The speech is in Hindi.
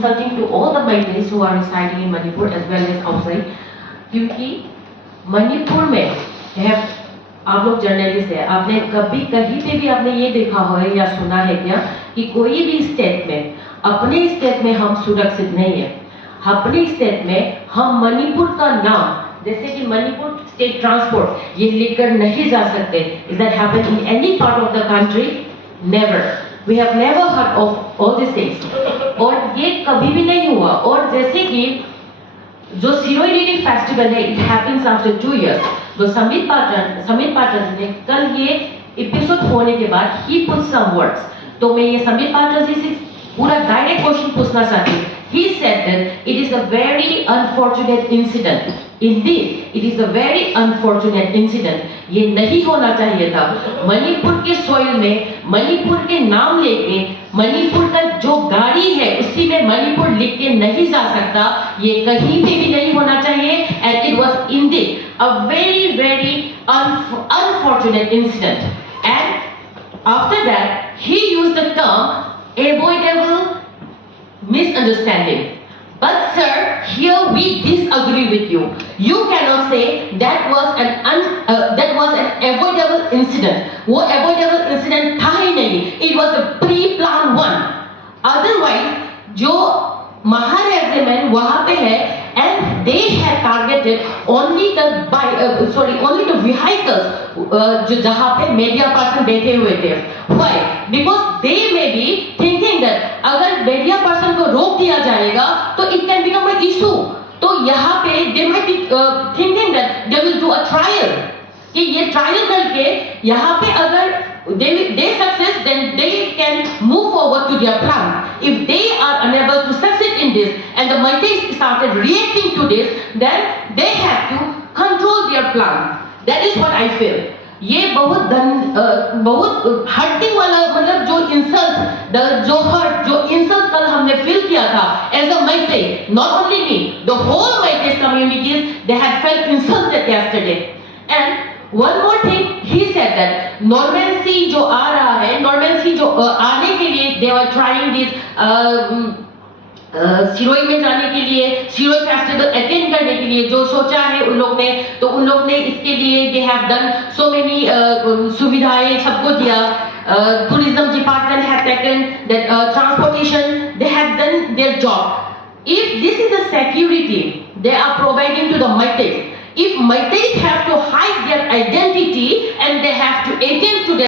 insulting to all the Meiteis who are residing in Manipur as well as outside. क्योंकि मणिपुर में आप लोग जर्नलिस्ट हैं, आपने कभी कहीं पे भी आपने ये देखा हो या सुना है क्या कि कोई भी स्टेट में, अपने स्टेट में हम सुरक्षित नहीं है, अपने स्टेट में हम मणिपुर का नाम, जैसे कि मणिपुर स्टेट ट्रांसपोर्ट, ये लेकर नहीं जा सकते. Is that happen in any part of the country? Never. We have never heard of all this things. और ये कभी भी नहीं हुआ. और जैसे कि जो सिरोई लिली फेस्टिवल है, इट हैपेंस आफ्टर 2 years. तो समीर पाठक ने कल ये एपिसोड होने के बाद ही पुट सम वर्ड्स. तो मैं ये समीर पाठक जी से पूरा डायरेक्ट क्वेश्चन पूछना चाहती हूँ. He said that it is a very unfortunate incident. Indeed, it is a very unfortunate incident. ये नहीं होना चाहिए था. मणिपुर के सॉइल में मणिपुर के नाम लेके मणिपुर का जो गाड़ी है उसी में मणिपुर लिख के नहीं जा सकता. ये कहीं पे भी नहीं होना चाहिए. And it was indeed a very very unfortunate incident. And after that, he used the term avoidable misunderstanding. But sir, here we disagree with you. You cannot say that was an avoidable incident. वो avoidable incident था ही नहीं. It was a pre-planned one. Otherwise, जो महारेजिमेंट वहाँ पे है and they had targeted only the vehicles जो जहाँ पे मीडिया पर्सन बैठे हुए थे. Why? Because they may be thinking that अगर मीडिया पर्सन को रोक दिया जाएगा तो it can become an issue. तो यहाँ पे they might be thinking that they will do a trial. कि ये ट्रायल करके यहाँ पे अगर they success, then they can move forward to their plan. If they are unable to succeed in this and the Meiteis started reacting to this, then they have to control their plan. That is what I feel. ये बहुत हर्टिंग वाला, मतलब जो इंसल्ट कल हमने फील किया था as a Meitei. Not only me, the whole Meitei communities, they had felt insulted yesterday. And one more thing, he said that normalcy जो आ रहा है, normalcy जो आने के लिए they were trying this Sirohi में जाने के लिए, सिरोई फेस्टिवल अटेंड करने के लिए जो सोचा है उन लोग ने इसके लिए they have done so many सुविधाएं सबको दिया. Tourism department have taken that transportation, they have done their job. If this is a security they are providing to the Meiteis, if Meiteis have to hide their identity and they have to attend to their